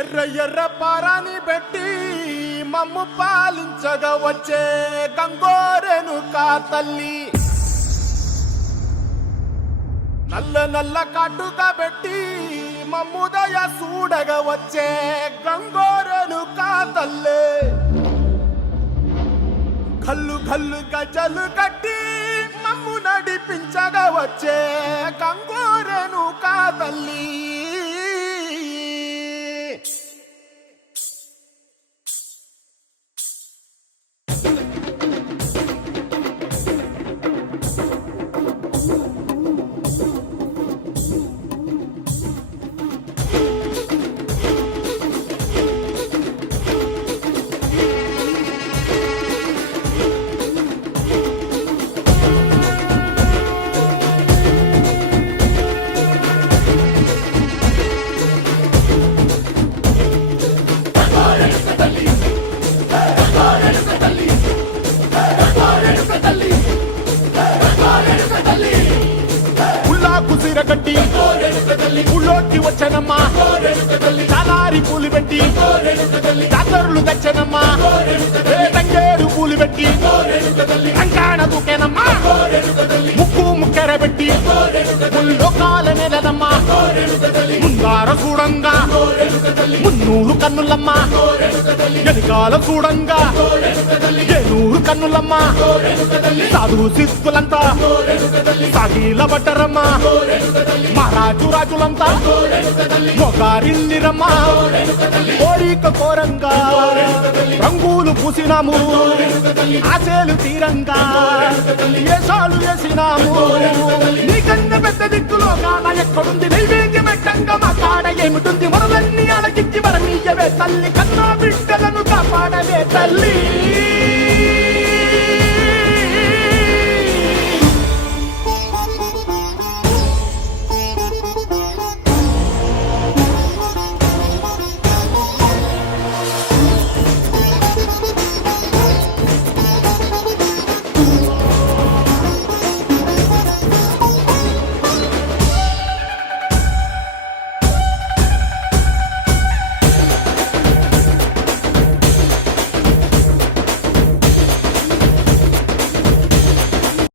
ఎర్ర ఎర్ర పారాని పెట్టి మమ్ము పాలించగా వచ్చే గంగోరెను కా తల్లి, నల్ల నల్ల కాటుగా పెట్టి మమ్ముదయ చూడగా వచ్చే గంగోరెను కా తల్లి, కల్లు కల్లు గజలు కట్టి మమ్ము నడిపించగా వచ్చే గంగోరెను కా తల్లి. కట్టి ఊళ్ళోకి వచ్చనమ్మా, చాలారి పూలు పెట్టి జాతరులు తెచ్చనమ్మా, తంగేడు పూలు పెట్టి అంకాణ దూకేనమ్మా, ముక్కు ముక్కెర పెట్టి లోకాల నెలనమ్మా, ముందార చూడంగా మున్నూరు కన్నులమ్మా, వెనకాల చూడంగా ఏనూరు కన్నులమ్మా, సాధువు శిస్తులంతా సాగిల పడ్డరమ్మా, మహారాజు రాజులంతా మొగారిల్లిరమ్మా, కోరిక కోరంగా రంగులు పూసినాము, ఆశలు తీరంగా ఏసాలు వేసినాము, నీకన్నా పెద్ద దిక్కులో కాడ ఎక్కడుంది, నైవేద్యం ఎట్టంగా మా కాడ ఏమిటుంది, మనలన్నీ అలకిచ్చి వరమీయవే తల్లి, కన్నా బిడ్డలను కాపాడవే తల్లి.